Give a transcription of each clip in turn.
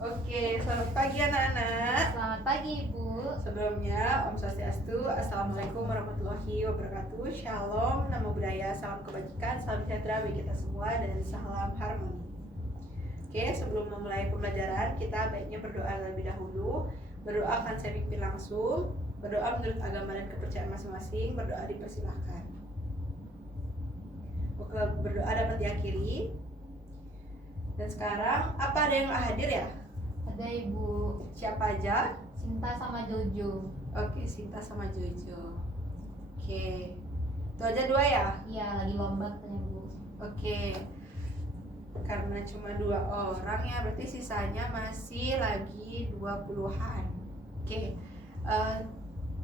Oke, selamat pagi anak-anak. Selamat pagi Ibu. Sebelumnya, Om Swastiastu, Assalamualaikum warahmatullahi wabarakatuh. Shalom, namo buddhaya, salam kebajikan, salam sejahtera bagi kita semua, dan salam harmoni. Oke, sebelum memulai pembelajaran, kita baiknya berdoa terlebih dahulu. Berdoa akan saya pimpin langsung. Berdoa menurut agama dan kepercayaan masing-masing. Berdoa dipersilahkan. Oke, berdoa dapat diakhiri. Dan sekarang, apa ada yang nggak hadir ya? Ada Ibu. Siapa aja? Sinta sama Jojo. Oke, Sinta sama Jojo. Oke, itu aja dua ya? Iya, lagi lomba katanya Bu. Oke, karena cuma 2 orang ya, berarti sisanya masih lagi 20-an. Oke,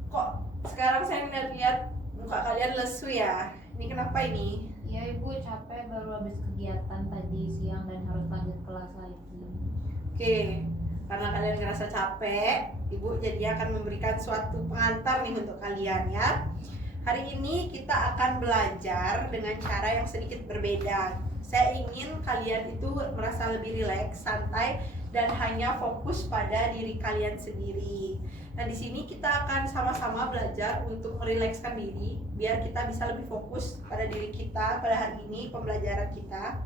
kok sekarang saya lihat muka kalian lesu ya? Ini kenapa ini? Iya Ibu, capek baru habis kegiatan tadi siang dan harus lanjut kelas lagi. Oke, karena kalian ngerasa capek, Ibu jadinya akan memberikan suatu pengantar nih untuk kalian ya. Hari ini kita akan belajar dengan cara yang sedikit berbeda. Saya ingin kalian itu merasa lebih rileks, santai, dan hanya fokus pada diri kalian sendiri. Nah, di sini kita akan sama-sama belajar untuk merilekskan diri, biar kita bisa lebih fokus pada diri kita pada hari ini, pembelajaran kita.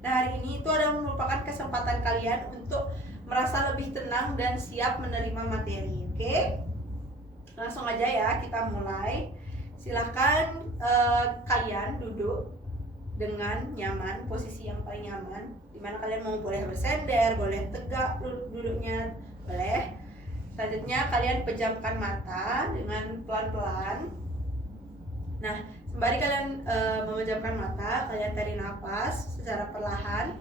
Nah, hari ini itu adalah merupakan kesempatan kalian untuk merasa lebih tenang dan siap menerima materi. Oke? Langsung aja ya, kita mulai. Silahkan kalian duduk dengan nyaman, posisi yang paling nyaman, dimana kalian mau boleh bersender, boleh tegak duduknya, boleh. Selanjutnya kalian pejamkan mata dengan pelan-pelan. Nah, sembari kalian memejamkan mata, kalian tarik nafas secara perlahan.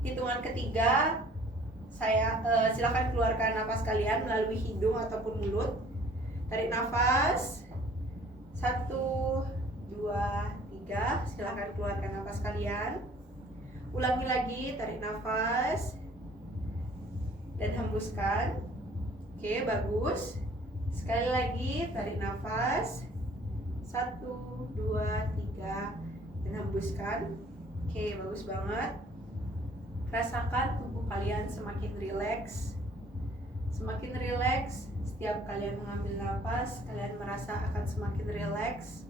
Hitungan ketiga, saya silakan keluarkan nafas kalian melalui hidung ataupun mulut. Tarik nafas. 1, 2, 3. Silakan keluarkan nafas kalian. Ulangi lagi, tarik nafas dan hembuskan. Oke, bagus. Sekali lagi, tarik nafas. 1, 2, 3 dan hembuskan. Oke, bagus banget. Rasakan tubuh kalian semakin rileks. Semakin rileks, setiap kalian mengambil nafas, kalian merasa akan semakin rileks.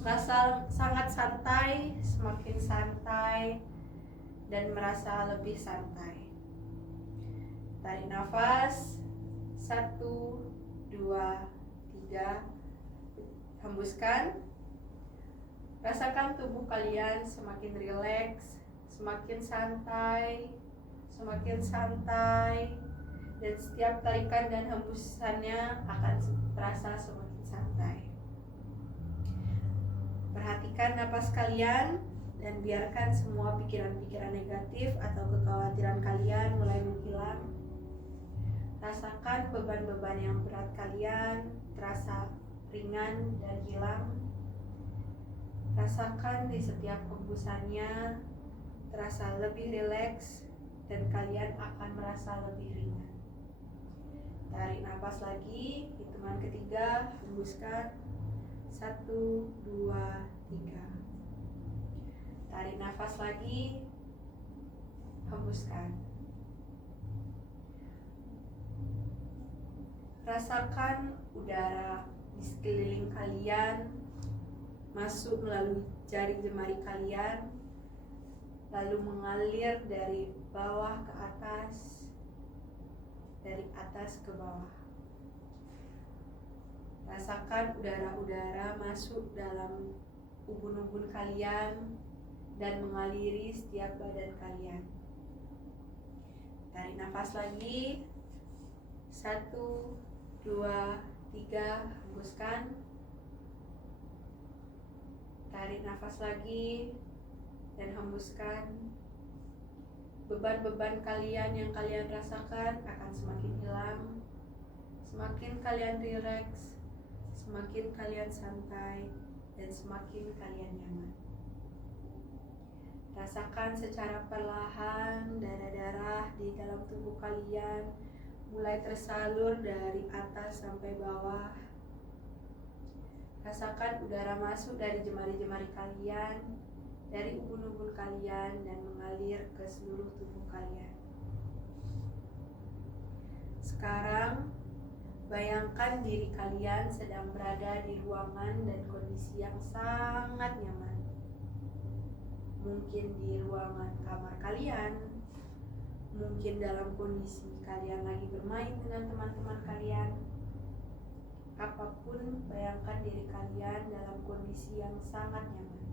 Merasa sangat santai, semakin santai, dan merasa lebih santai. Tarik nafas. 1, 2, 3. Hembuskan. Rasakan tubuh kalian semakin rileks, semakin santai, dan setiap tarikan dan hembusannya akan terasa semakin santai. Perhatikan napas kalian dan biarkan semua pikiran-pikiran negatif atau kekhawatiran kalian mulai menghilang. Rasakan beban-beban yang berat kalian terasa ringan dan hilang. Rasakan di setiap hembusannya terasa lebih rileks dan kalian akan merasa lebih ringan. Tarik nafas lagi, hitungan ketiga, hembuskan. 1, 2, 3. Tarik nafas lagi, hembuskan. Rasakan udara di sekeliling kalian masuk melalui jari jemari kalian, lalu mengalir dari bawah ke atas, dari atas ke bawah. Rasakan udara-udara masuk dalam ubun-ubun kalian dan mengaliri setiap badan kalian. Tarik nafas lagi. 1, 2, 3. Hembuskan. Tarik nafas lagi dan hembuskan. Beban-beban kalian yang kalian rasakan akan semakin hilang. Semakin kalian rileks, semakin kalian santai, dan semakin kalian nyaman. Rasakan secara perlahan darah-darah di dalam tubuh kalian mulai tersalur dari atas sampai bawah. Rasakan udara masuk dari jemari-jemari kalian, dari ubun-ubun kalian, dan mengalir ke seluruh tubuh kalian. Sekarang bayangkan diri kalian sedang berada di ruangan dan kondisi yang sangat nyaman. Mungkin di ruangan kamar kalian, mungkin dalam kondisi kalian lagi bermain dengan teman-teman kalian. Apapun, bayangkan diri kalian dalam kondisi yang sangat nyaman.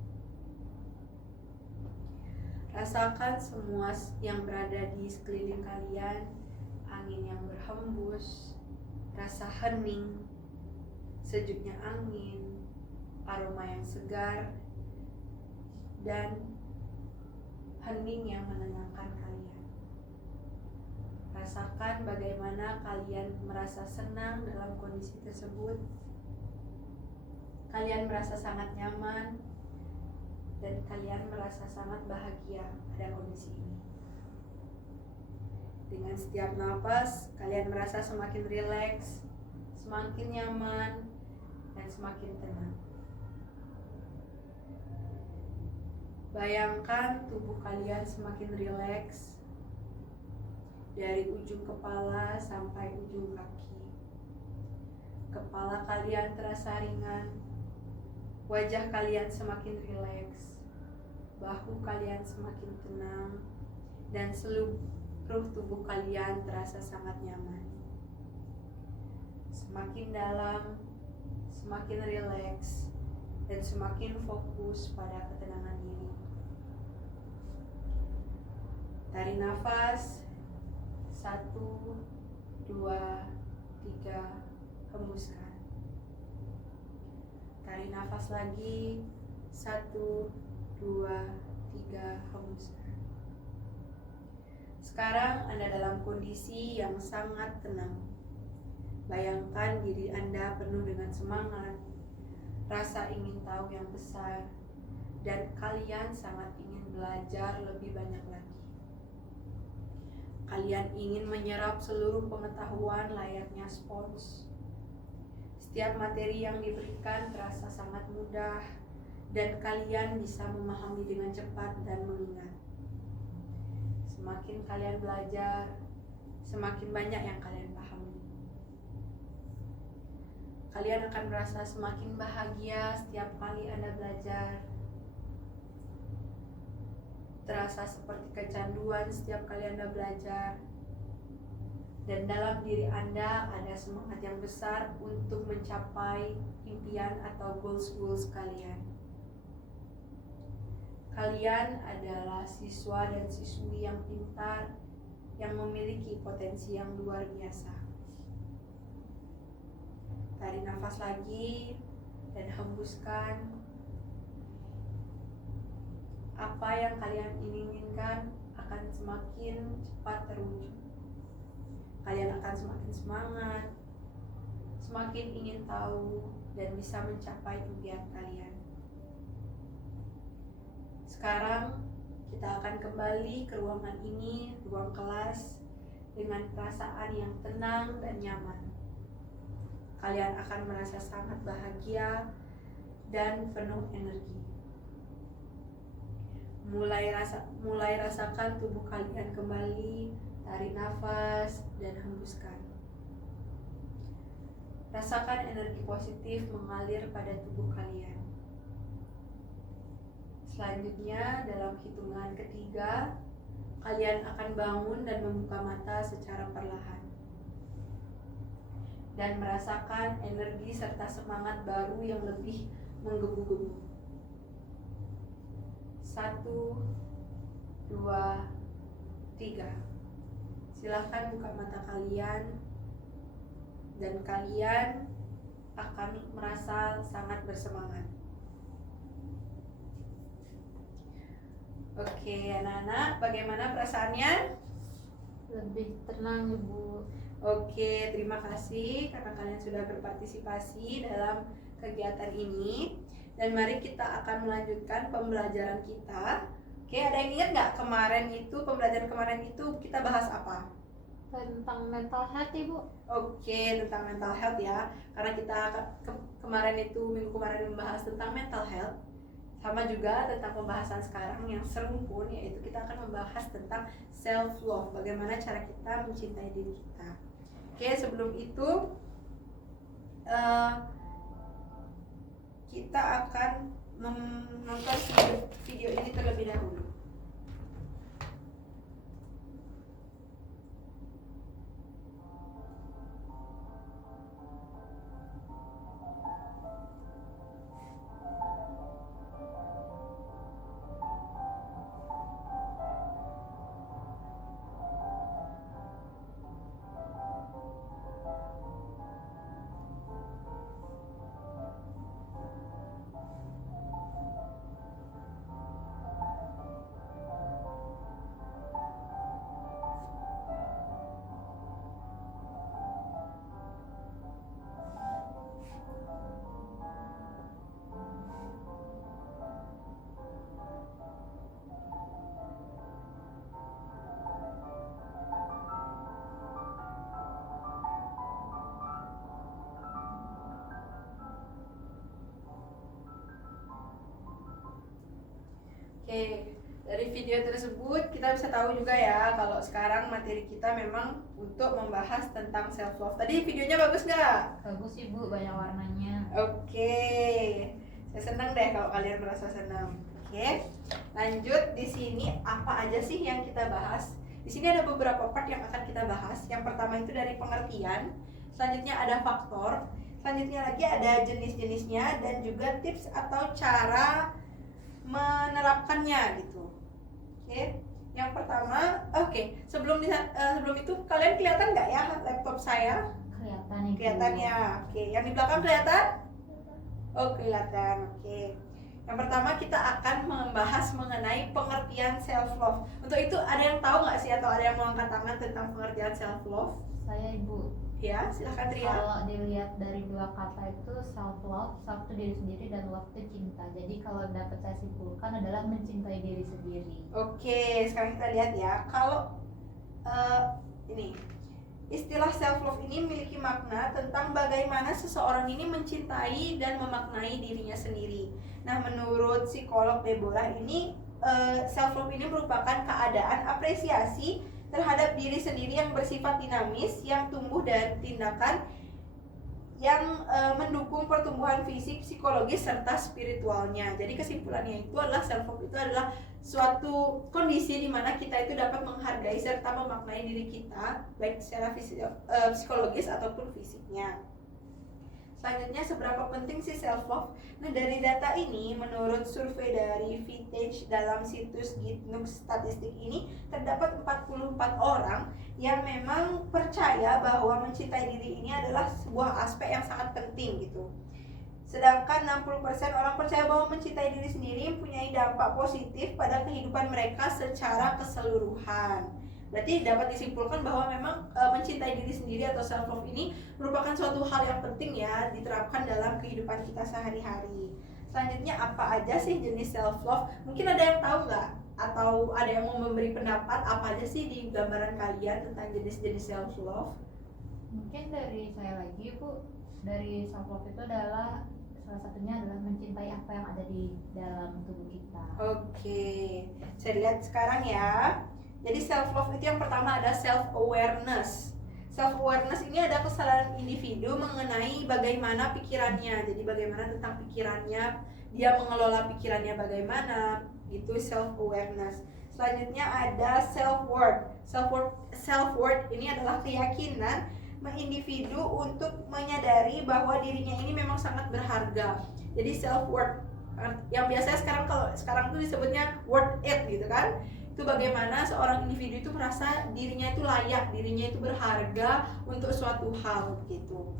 Rasakan semua yang berada di sekeliling kalian, angin yang berhembus, rasa hening, sejuknya angin, aroma yang segar, dan hening yang menenangkan kalian. Rasakan bagaimana kalian merasa senang dalam kondisi tersebut. Kalian merasa sangat nyaman dan kalian merasa sangat bahagia pada kondisi ini. Dengan setiap napas, kalian merasa semakin rileks, semakin nyaman, dan semakin tenang. Bayangkan tubuh kalian semakin rileks dari ujung kepala sampai ujung kaki. Kepala kalian terasa ringan, wajah kalian semakin rileks, bahu kalian semakin tenang, dan seluruh tubuh kalian terasa sangat nyaman. Semakin dalam, semakin rileks, dan semakin fokus pada ketenangan diri. Tarik nafas, 1, 2, 3, hembuskan. Tarik nafas lagi, 1, 2, 3, hembuskan. Sekarang Anda dalam kondisi yang sangat tenang. Bayangkan diri Anda penuh dengan semangat, rasa ingin tahu yang besar, dan kalian sangat ingin belajar lebih banyak lagi. Kalian ingin menyerap seluruh pengetahuan layaknya spons. Setiap materi yang diberikan terasa sangat mudah, dan kalian bisa memahami dengan cepat dan mengingat. Semakin kalian belajar, semakin banyak yang kalian pahami. Kalian akan merasa semakin bahagia setiap kali Anda belajar. Terasa seperti kecanduan setiap kali Anda belajar. Dan dalam diri Anda ada semangat yang besar untuk mencapai impian atau goals kalian. Kalian adalah siswa dan siswi yang pintar, yang memiliki potensi yang luar biasa. Tarik nafas lagi dan hembuskan. Apa yang kalian inginkan akan semakin cepat terwujud. Kalian akan semakin semangat, semakin ingin tahu, dan bisa mencapai impian kalian. Sekarang kita akan kembali ke ruangan ini, ruang kelas, dengan perasaan yang tenang dan nyaman. Kalian akan merasa sangat bahagia dan penuh energi. Mulai rasakan tubuh kalian kembali, tarik nafas dan hembuskan. Rasakan energi positif mengalir pada tubuh kalian. Selanjutnya, dalam hitungan ketiga, kalian akan bangun dan membuka mata secara perlahan. Dan merasakan energi serta semangat baru yang lebih menggebu-gebu. 1, 2, 3. Silakan buka mata kalian, dan kalian akan merasa sangat bersemangat. Oke, anak-anak, bagaimana perasaannya? Lebih tenang, Ibu. Oke, terima kasih karena kalian sudah berpartisipasi dalam kegiatan ini. Dan mari kita akan melanjutkan pembelajaran kita. Oke, ada yang ingat nggak pembelajaran kemarin itu kita bahas apa? Tentang mental health, Ibu. Oke, tentang mental health ya. Karena kita minggu kemarin membahas tentang mental health. Sama juga tentang pembahasan sekarang yang seru pun, yaitu kita akan membahas tentang self love, bagaimana cara kita mencintai diri kita. Oke, sebelum itu kita akan menonton video ini terlebih dahulu. Oke, dari video tersebut kita bisa tahu juga ya kalau sekarang materi kita memang untuk membahas tentang self love. Tadi videonya bagus nggak? Bagus Ibu, banyak warnanya. Oke, saya senang deh kalau kalian merasa senang. Oke, lanjut di sini apa aja sih yang kita bahas? Di sini ada beberapa part yang akan kita bahas. Yang pertama itu dari pengertian, selanjutnya ada faktor, selanjutnya lagi ada jenis-jenisnya dan juga tips atau cara menerapkannya gitu. Oke, yang pertama, sebelum itu kalian kelihatan nggak ya laptop saya? Kelihatan Ibu. Kelihatan ya. Oke, yang di belakang kelihatan? Oh, kelihatan. Oke. Yang pertama kita akan membahas mengenai pengertian self love. Untuk itu ada yang tahu nggak sih atau ada yang mau angkat tangan tentang pengertian self love? Saya Ibu. Ya, silahkan Tria. Kalau dilihat dari dua kata itu self love, self itu diri sendiri dan love itu cinta. Jadi kalau dapat saya simpulkan adalah mencintai diri sendiri. Oke, sekarang kita lihat ya. Kalau ini istilah self love ini memiliki makna tentang bagaimana seseorang ini mencintai dan memaknai dirinya sendiri. Nah, menurut psikolog Deborah ini self love ini merupakan keadaan apresiasi terhadap diri sendiri yang bersifat dinamis, yang tumbuh dan tindakan yang mendukung pertumbuhan fisik, psikologis, serta spiritualnya. Jadi kesimpulannya itu adalah self love itu adalah suatu kondisi di mana kita itu dapat menghargai serta memaknai diri kita baik secara psikologis ataupun fisiknya. Selanjutnya, seberapa penting sih self love? Nah, dari data ini menurut survei dari Vintage dalam situs Gitnux statistik ini terdapat 44 orang yang memang percaya bahwa mencintai diri ini adalah sebuah aspek yang sangat penting gitu. Sedangkan 60% orang percaya bahwa mencintai diri sendiri mempunyai dampak positif pada kehidupan mereka secara keseluruhan. Berarti dapat disimpulkan bahwa memang mencintai diri sendiri atau self love ini merupakan suatu hal yang penting ya diterapkan dalam kehidupan kita sehari-hari. Selanjutnya, apa aja sih jenis self love? Mungkin ada yang tahu nggak? Atau ada yang mau memberi pendapat apa aja sih di gambaran kalian tentang jenis-jenis self love? Mungkin dari saya lagi Bu, dari self love itu adalah salah satunya adalah mencintai apa yang ada di dalam tubuh kita. Oke, saya lihat sekarang ya. Jadi self love itu yang pertama ada self awareness. Self awareness ini ada kesadaran individu mengenai bagaimana pikirannya. Jadi bagaimana tentang pikirannya, dia mengelola pikirannya bagaimana, itu self awareness. Selanjutnya ada self worth. Self worth ini adalah keyakinan individu untuk menyadari bahwa dirinya ini memang sangat berharga. Jadi self worth yang biasanya sekarang tuh disebutnya worth it gitu kan. Itu bagaimana seorang individu itu merasa dirinya itu layak, dirinya itu berharga untuk suatu hal gitu.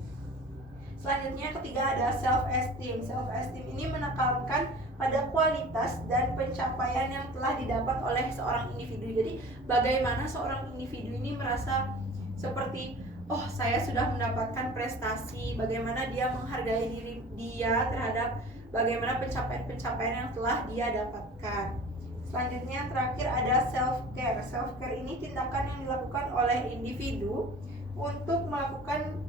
Selanjutnya ketiga ada self esteem. Self esteem ini menekankan pada kualitas dan pencapaian yang telah didapat oleh seorang individu. Jadi bagaimana seorang individu ini merasa seperti, oh saya sudah mendapatkan prestasi, bagaimana dia menghargai diri dia terhadap bagaimana pencapaian-pencapaian yang telah dia dapatkan. Selanjutnya terakhir ada self care. Self care ini tindakan yang dilakukan oleh individu untuk melakukan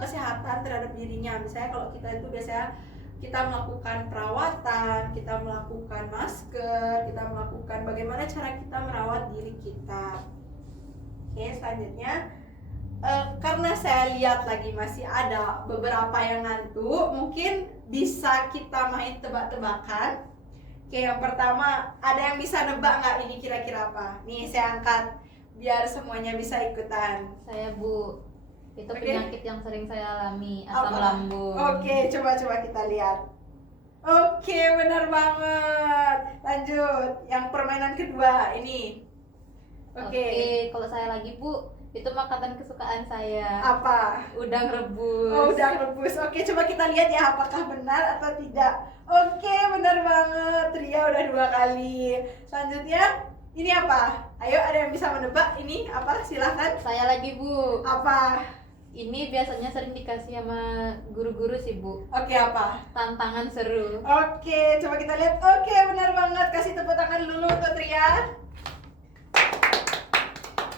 kesehatan terhadap dirinya. Misalnya kalau kita itu biasanya kita melakukan perawatan, kita melakukan masker, kita melakukan bagaimana cara kita merawat diri kita. Oke, selanjutnya karena saya lihat lagi masih ada beberapa yang ngantuk, mungkin bisa kita main tebak-tebakan. Oke, yang pertama, ada yang bisa nebak nggak ini kira-kira apa? Nih, saya angkat biar semuanya bisa ikutan. Saya Bu, itu Oke. penyakit yang sering saya alami, asam Apa? lambung. Oke, coba kita lihat. Oke, benar banget. Lanjut, yang permainan kedua ini. Oke, kalau saya lagi Bu, itu makanan kesukaan saya. Apa? Udang rebus. Oh, udang rebus. Oke, coba kita lihat ya apakah benar atau tidak. Oke, benar banget. Ria udah 2 kali. Selanjutnya, ini apa? Ayo, ada yang bisa menebak ini apa? Silahkan. Saya lagi Bu. Apa? Ini biasanya sering dikasih sama guru-guru sih Bu. Oke, apa? Tantangan seru. Oke, coba kita lihat. Oke, benar banget. Kasih tepuk tangan dulu untuk Ria.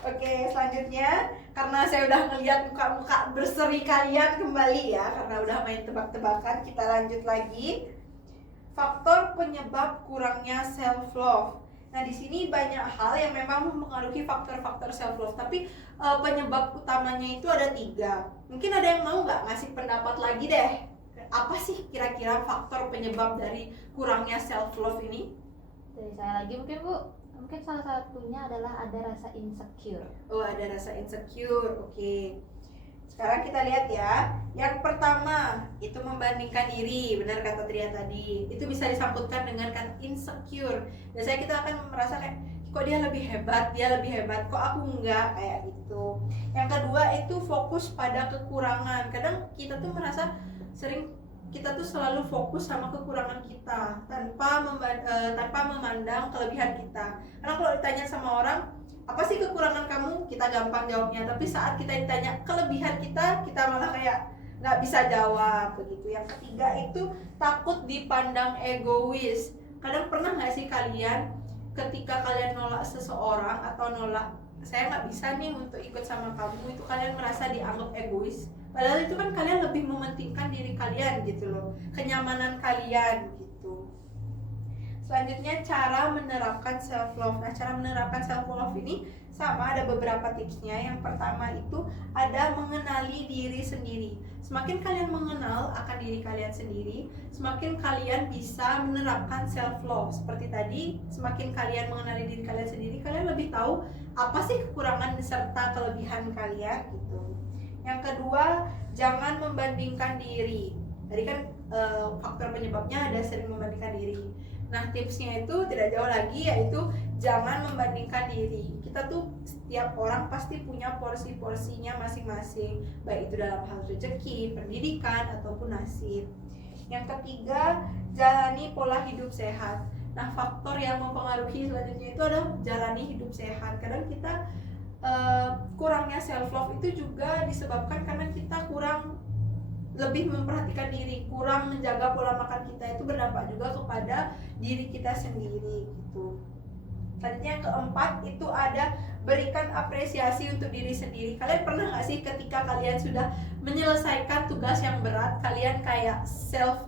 Oke, selanjutnya karena saya udah ngeliat muka-muka berseri kalian kembali ya, karena udah main tebak-tebakan, kita lanjut lagi. Faktor penyebab kurangnya self love. Nah, di sini banyak hal yang memang mempengaruhi faktor-faktor self love, tapi penyebab utamanya itu ada 3. Mungkin ada yang mau nggak ngasih pendapat lagi deh? Apa sih kira-kira faktor penyebab dari kurangnya self love ini? Dari saya lagi mungkin Bu. Mungkin salah satunya adalah ada rasa insecure. Oh, ada rasa insecure. Oke. Sekarang kita lihat ya. Yang pertama, itu membandingkan diri. Benar kata Tria tadi. Itu bisa disambutkan dengan kata insecure. Biasanya kita akan merasa kayak, kok dia lebih hebat, kok aku enggak, kayak gitu. Yang kedua itu fokus pada kekurangan. Kadang kita tuh merasa kita tuh selalu fokus sama kekurangan kita tanpa memandang kelebihan kita. Karena kalau ditanya sama orang, apa sih kekurangan kamu? Kita gampang jawabnya. Tapi saat kita ditanya kelebihan kita malah kayak nggak bisa jawab begitu. Yang ketiga itu takut dipandang egois. Kadang pernah nggak sih kalian ketika kalian nolak seseorang atau nolak, saya nggak bisa nih untuk ikut sama kamu, itu kalian merasa dianggap egois? Padahal itu kan kalian lebih mementingkan diri kalian gitu loh, kenyamanan kalian gitu. Selanjutnya cara menerapkan self love. Nah, cara menerapkan self love ini sama, ada beberapa tipsnya. Yang pertama itu ada mengenali diri sendiri. Semakin kalian mengenal akan diri kalian sendiri, semakin kalian bisa menerapkan self love. Seperti tadi, semakin kalian mengenali diri kalian sendiri, kalian lebih tahu apa sih kekurangan serta kelebihan kalian gitu. Yang kedua, jangan membandingkan diri. Tadi kan faktor penyebabnya ada sering membandingkan diri. Nah, tipsnya itu tidak jauh lagi, yaitu jangan membandingkan diri. Kita tuh setiap orang pasti punya porsi-porsinya masing-masing, baik itu dalam hal rezeki, pendidikan, ataupun nasib. Yang ketiga, jalani pola hidup sehat. Nah, faktor yang mempengaruhi selanjutnya itu adalah jalani hidup sehat. Kadang kita kurangnya self love itu juga disebabkan karena kita kurang lebih memperhatikan diri, kurang menjaga pola makan kita, itu berdampak juga kepada diri kita sendiri gitu. Selanjutnya yang keempat itu ada berikan apresiasi untuk diri sendiri. Kalian pernah nggak sih ketika kalian sudah menyelesaikan tugas yang berat, kalian kayak self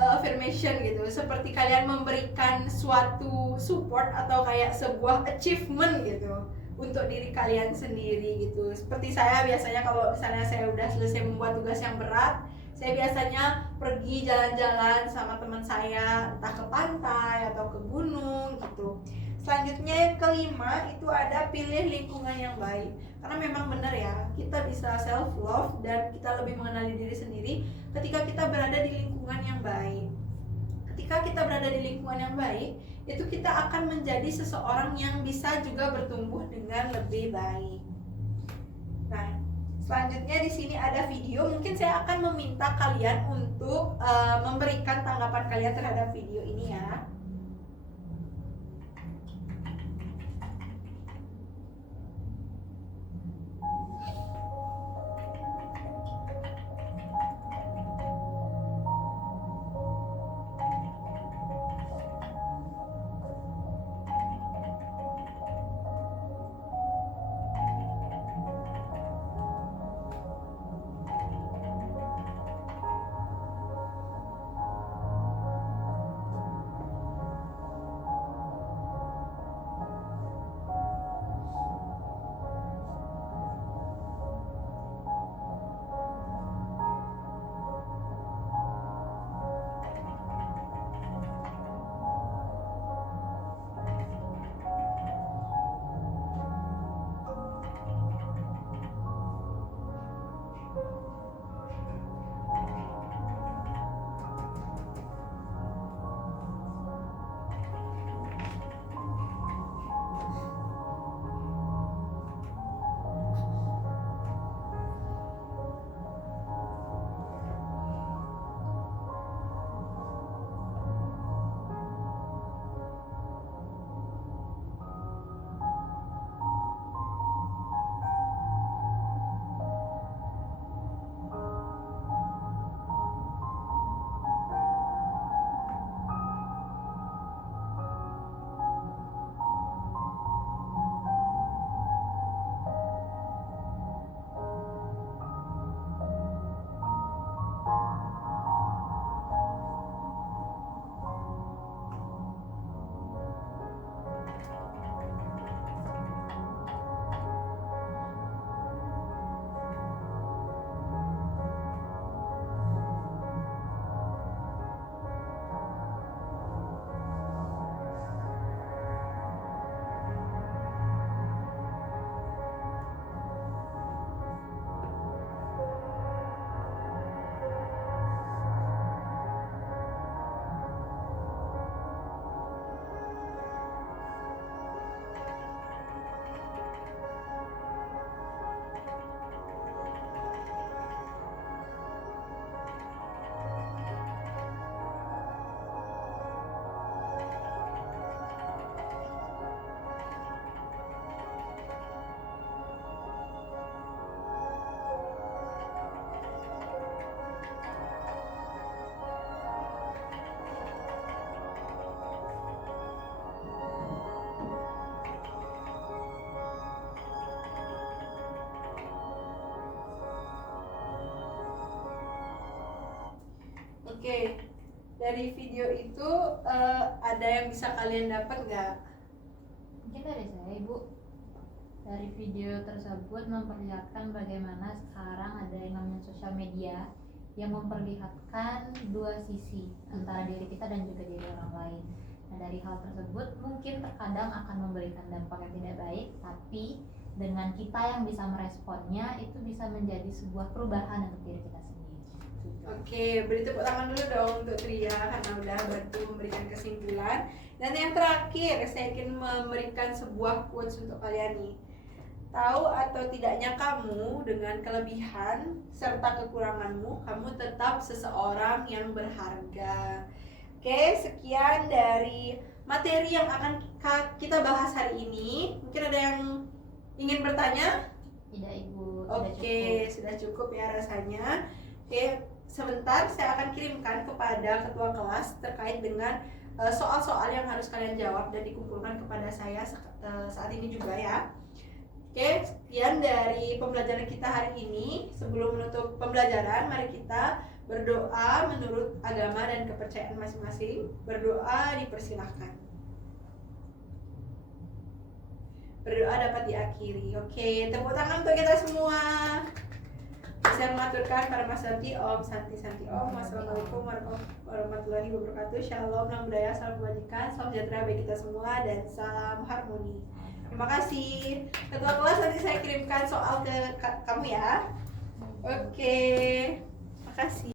affirmation gitu, seperti kalian memberikan suatu support atau kayak sebuah achievement gitu untuk diri kalian sendiri gitu. Seperti saya biasanya kalau misalnya saya udah selesai membuat tugas yang berat, saya biasanya pergi jalan-jalan sama teman saya, entah ke pantai atau ke gunung gitu. Selanjutnya yang kelima itu ada pilih lingkungan yang baik. Karena memang benar ya, kita bisa self love dan kita lebih mengenali diri sendiri ketika kita berada di lingkungan yang baik. Ketika kita berada di lingkungan yang baik, itu kita akan menjadi seseorang yang bisa juga bertumbuh dengan lebih baik. Nah, selanjutnya di sini ada video. Mungkin saya akan meminta kalian untuk memberikan tanggapan kalian terhadap video ini ya. Oke, dari video itu ada yang bisa kalian dapat nggak? Mungkin dari saya, Ibu. Dari video tersebut memperlihatkan bagaimana sekarang ada yang namanya sosial media yang memperlihatkan dua sisi antara diri kita dan juga diri orang lain. Nah, dari hal tersebut mungkin terkadang akan memberikan dampak yang tidak baik, tapi dengan kita yang bisa meresponnya itu bisa menjadi sebuah perubahan untuk diri kita sendiri. Oke, beri tepuk tangan dulu dong untuk Tria karena udah bantu memberikan kesimpulan. Dan yang terakhir, saya ingin memberikan sebuah quotes untuk kalian nih. Tahu atau tidaknya kamu dengan kelebihan serta kekuranganmu, kamu tetap seseorang yang berharga. Oke, sekian dari materi yang akan kita bahas hari ini. Mungkin ada yang ingin bertanya? Tidak, Ibu. Oke, sudah cukup ya rasanya. Oke, sebentar saya akan kirimkan kepada ketua kelas terkait dengan soal-soal yang harus kalian jawab dan dikumpulkan kepada saya saat ini juga ya. Oke, sekian dari pembelajaran kita hari ini. Sebelum menutup pembelajaran, mari kita berdoa menurut agama dan kepercayaan masing-masing. Berdoa dipersilahkan. Berdoa dapat diakhiri. Oke, tepuk tangan untuk kita semua. Saya mengaturkan para Mas Santi, Om Santi Om. Wassalamualaikum warahmatullahi wabarakatuh. Shalom, nama budaya, salam kebajikan, salam sejahtera bagi kita semua dan salam harmoni. Terima kasih. Ketua kelas nanti saya kirimkan soal ke kamu ya. Oke. Makasih.